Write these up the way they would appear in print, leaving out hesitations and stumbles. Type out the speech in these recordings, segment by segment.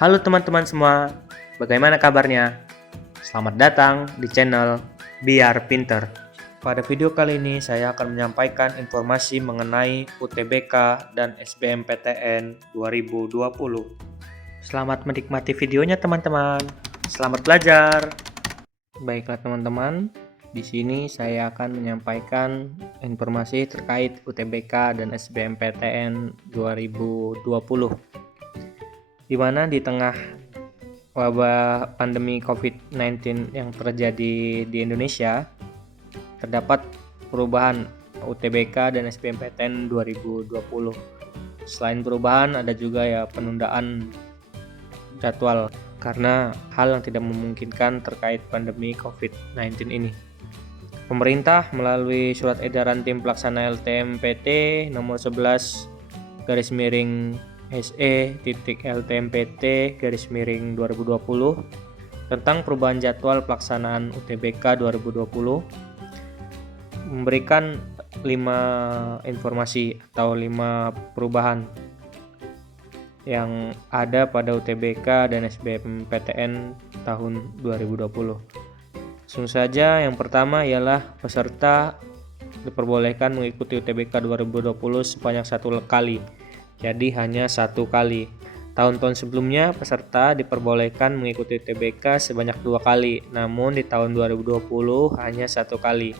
Halo teman-teman semua, bagaimana kabarnya? Selamat datang di channel Biar Pinter. Pada video kali ini saya akan menyampaikan informasi mengenai UTBK dan SBMPTN 2020. Selamat menikmati videonya teman-teman. Selamat belajar. Baiklah teman-teman, di sini saya akan menyampaikan informasi terkait UTBK dan SBMPTN 2020. Di mana di tengah wabah pandemi COVID-19 yang terjadi di Indonesia, terdapat perubahan UTBK dan SBMPTN 2020. Selain perubahan, ada juga ya penundaan jadwal karena hal yang tidak memungkinkan terkait pandemi COVID-19 ini. Pemerintah melalui surat edaran tim pelaksana LTMPT nomor 11 SE.LTMPT/2020 tentang perubahan jadwal pelaksanaan UTBK 2020 memberikan 5 informasi atau 5 perubahan yang ada pada UTBK dan SBMPTN tahun 2020. Langsung saja, yang pertama ialah peserta diperbolehkan mengikuti UTBK 2020 sebanyak 1 kali. Jadi hanya 1 kali. Tahun-tahun sebelumnya peserta diperbolehkan mengikuti UTBK sebanyak 2 kali, namun di tahun 2020 hanya 1 kali.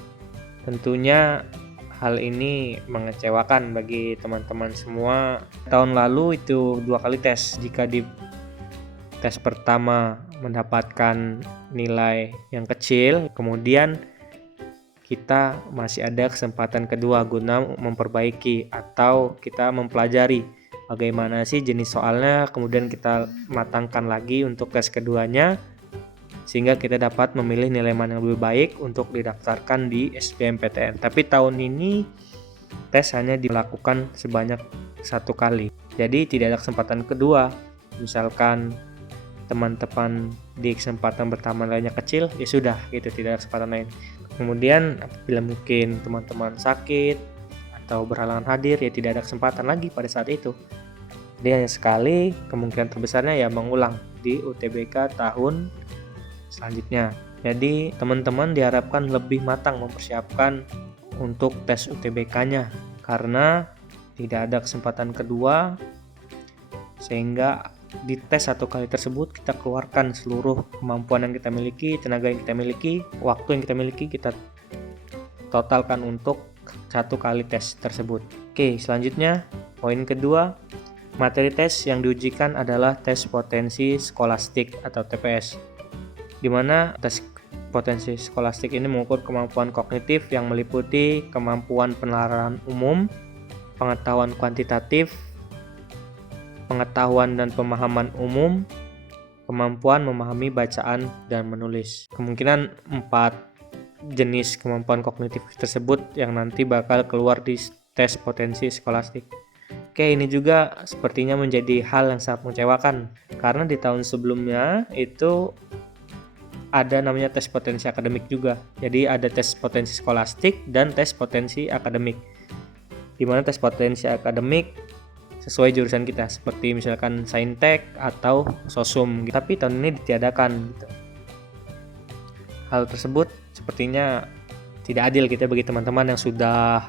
Tentunya hal ini mengecewakan bagi teman-teman semua. Tahun lalu itu 2 kali tes. Jika di tes pertama mendapatkan nilai yang kecil, kemudian kita masih ada kesempatan kedua guna memperbaiki atau kita mempelajari bagaimana sih jenis soalnya, kemudian kita matangkan lagi untuk tes keduanya sehingga kita dapat memilih nilai mana yang lebih baik untuk didaftarkan di SBMPTN. Tapi tahun ini tes hanya dilakukan sebanyak 1 kali, jadi tidak ada kesempatan kedua. Misalkan teman-teman di kesempatan pertama nilainya kecil, ya sudah gitu, tidak ada kesempatan lain. Kemudian apabila mungkin teman-teman sakit atau berhalangan hadir, ya tidak ada kesempatan lagi pada saat itu. Jadi hanya sekali, kemungkinan terbesarnya ya mengulang di UTBK tahun selanjutnya. Jadi teman-teman diharapkan lebih matang mempersiapkan untuk tes UTBK-nya karena tidak ada kesempatan kedua, sehingga di tes 1 kali tersebut kita keluarkan seluruh kemampuan yang kita miliki, tenaga yang kita miliki, waktu yang kita miliki, kita totalkan untuk 1 kali tes tersebut. Oke, selanjutnya poin kedua, materi tes yang diujikan adalah tes potensi skolastik atau TPS, di mana tes potensi skolastik ini mengukur kemampuan kognitif yang meliputi kemampuan penalaran umum, pengetahuan kuantitatif, pengetahuan dan pemahaman umum, kemampuan memahami bacaan dan menulis. Kemungkinan 4 jenis kemampuan kognitif tersebut yang nanti bakal keluar di tes potensi skolastik. Oke, ini juga sepertinya menjadi hal yang sangat mengecewakan karena di tahun sebelumnya itu ada namanya tes potensi akademik juga. Jadi ada tes potensi skolastik dan tes potensi akademik. Di mana tes potensi akademik sesuai jurusan kita, seperti misalkan Saintek atau Sosum, tapi tahun ini ditiadakan gitu. Hal tersebut sepertinya tidak adil gitu bagi teman-teman yang sudah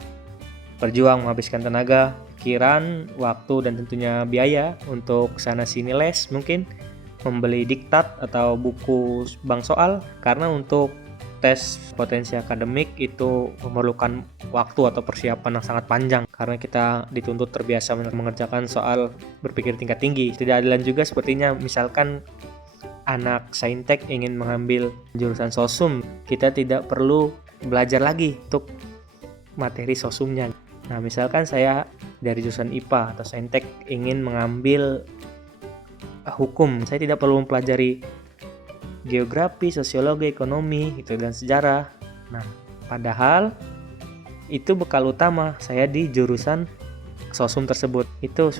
berjuang menghabiskan tenaga, pikiran, waktu, dan tentunya biaya untuk sana sini les, mungkin membeli diktat atau buku bank soal, karena untuk tes potensi akademik itu memerlukan waktu atau persiapan yang sangat panjang karena kita dituntut terbiasa mengerjakan soal berpikir tingkat tinggi. Tidak adilan juga sepertinya misalkan anak Saintek ingin mengambil jurusan Sosum, kita tidak perlu belajar lagi untuk materi Sosumnya. Nah, misalkan saya dari jurusan IPA atau Saintek ingin mengambil hukum, saya tidak perlu mempelajari geografi, sosiologi, ekonomi, gitu, dan sejarah. Nah, padahal itu bekal utama saya di jurusan Sosum tersebut. Itu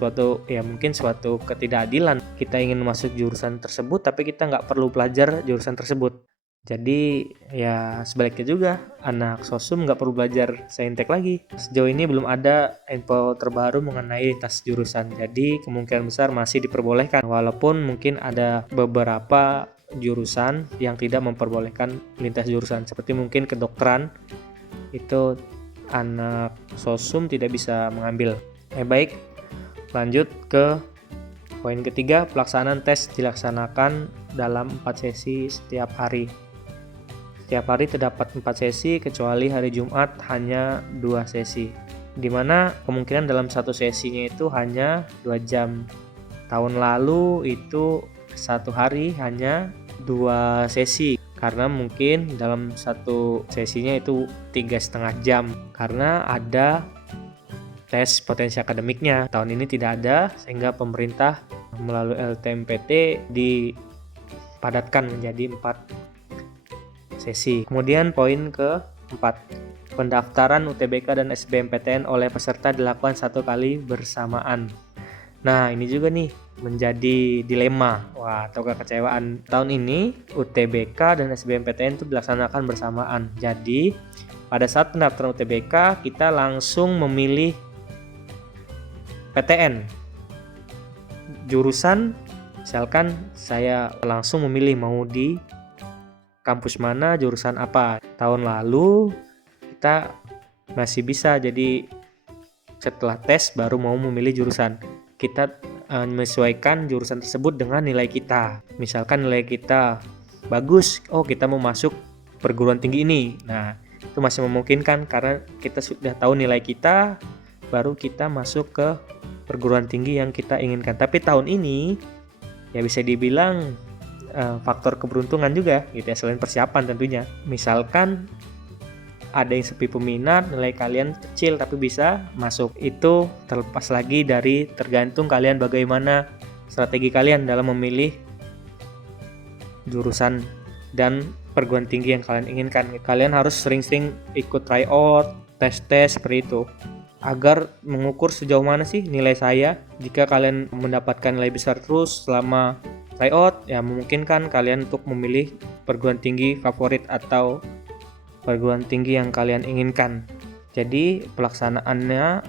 mungkin suatu ketidakadilan. Kita ingin masuk jurusan tersebut, tapi kita nggak perlu belajar jurusan tersebut. Jadi ya sebaliknya juga, anak sosum nggak perlu belajar saintek lagi. Sejauh ini belum ada info terbaru mengenai lintas jurusan, jadi kemungkinan besar masih diperbolehkan. Walaupun mungkin ada beberapa jurusan yang tidak memperbolehkan lintas jurusan, seperti mungkin kedokteran, itu anak sosum tidak bisa mengambil. Baik, lanjut ke poin ketiga, pelaksanaan tes dilaksanakan dalam 4 sesi setiap hari. Setiap hari terdapat 4 sesi, kecuali hari Jumat hanya 2 sesi, di mana kemungkinan dalam satu sesinya itu hanya 2 jam. Tahun lalu itu satu hari hanya 2 sesi, karena mungkin dalam satu sesinya itu 3,5 jam, karena ada tes potensi akademiknya. Tahun ini tidak ada, sehingga pemerintah melalui LTMPT dipadatkan menjadi 4 sesi. Kemudian poin ke-4, pendaftaran UTBK dan SBMPTN oleh peserta dilakukan 1 kali bersamaan. Nah, ini juga nih menjadi dilema. Wah, atau kekecewaan. Tahun ini UTBK dan SBMPTN itu dilaksanakan bersamaan. Jadi, pada saat pendaftaran UTBK kita langsung memilih PTN. Jurusan, misalkan saya langsung memilih mau di kampus mana, jurusan apa. Tahun lalu kita masih bisa, jadi setelah tes baru mau memilih jurusan. Kita menyesuaikan jurusan tersebut dengan nilai kita. Misalkan nilai kita bagus, kita mau masuk perguruan tinggi ini. Nah, itu masih memungkinkan karena kita sudah tahu nilai kita, baru kita masuk ke perguruan tinggi yang kita inginkan. Tapi tahun ini ya bisa dibilang faktor keberuntungan juga gitu ya, selain persiapan tentunya. Misalkan ada yang sepi peminat, nilai kalian kecil tapi bisa masuk, itu terlepas lagi dari tergantung kalian bagaimana strategi kalian dalam memilih jurusan dan perguruan tinggi yang kalian inginkan. Kalian harus sering-sering ikut tryout, tes-tes seperti itu, agar mengukur sejauh mana sih nilai saya. Jika kalian mendapatkan nilai besar terus selama tryout, ya memungkinkan kalian untuk memilih perguruan tinggi favorit atau perguruan tinggi yang kalian inginkan. Jadi pelaksanaannya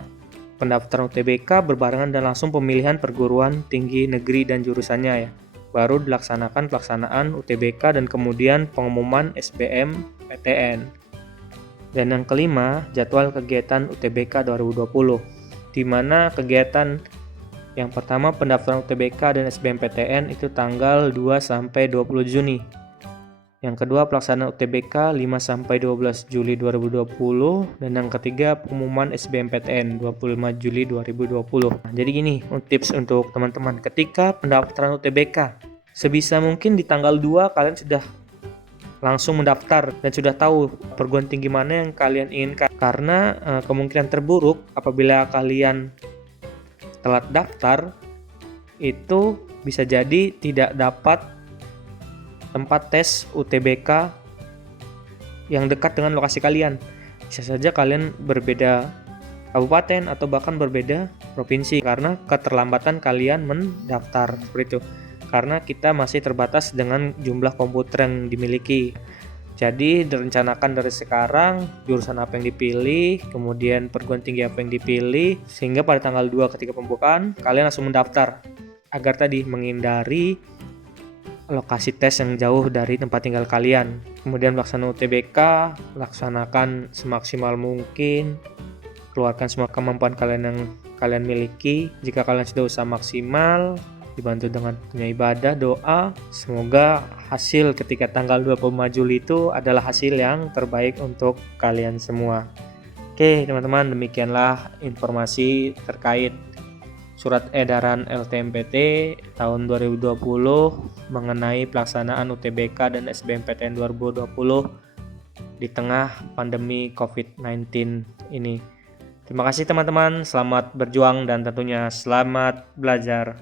pendaftaran UTBK berbarengan dan langsung pemilihan perguruan tinggi negeri dan jurusannya ya. Baru dilaksanakan pelaksanaan UTBK dan kemudian pengumuman SBMPTN. Dan yang kelima, jadwal kegiatan UTBK 2020, di mana kegiatan yang pertama pendaftaran UTBK dan SBMPTN itu tanggal 2-20 Juni. Yang kedua pelaksanaan UTBK 5-12 Juli 2020. Dan yang ketiga pengumuman SBMPTN 25 Juli 2020. Jadi gini tips untuk teman-teman, ketika pendaftaran UTBK, sebisa mungkin di tanggal 2 kalian sudah langsung mendaftar dan sudah tahu perguruan tinggi mana yang kalian inginkan. Karena kemungkinan terburuk apabila kalian telat daftar, itu bisa jadi tidak dapat tempat tes UTBK yang dekat dengan lokasi kalian. Bisa saja kalian berbeda kabupaten atau bahkan berbeda provinsi karena keterlambatan kalian mendaftar seperti itu. Karena kita masih terbatas dengan jumlah komputer yang dimiliki. Jadi direncanakan dari sekarang jurusan apa yang dipilih, kemudian perguruan tinggi apa yang dipilih, sehingga pada tanggal 2 ketika pembukaan kalian langsung mendaftar, agar tadi menghindari lokasi tes yang jauh dari tempat tinggal kalian. Kemudian pelaksanaan UTBK, laksanakan semaksimal mungkin, keluarkan semua kemampuan kalian yang kalian miliki. Jika kalian sudah usaha maksimal, dibantu dengan punya ibadah, doa, semoga hasil ketika tanggal 25 Juli itu adalah hasil yang terbaik untuk kalian semua. Oke teman-teman, demikianlah informasi terkait surat edaran LTMPT tahun 2020 mengenai pelaksanaan UTBK dan SBMPTN 2020 di tengah pandemi COVID-19 ini. Terima kasih teman-teman, selamat berjuang dan tentunya selamat belajar.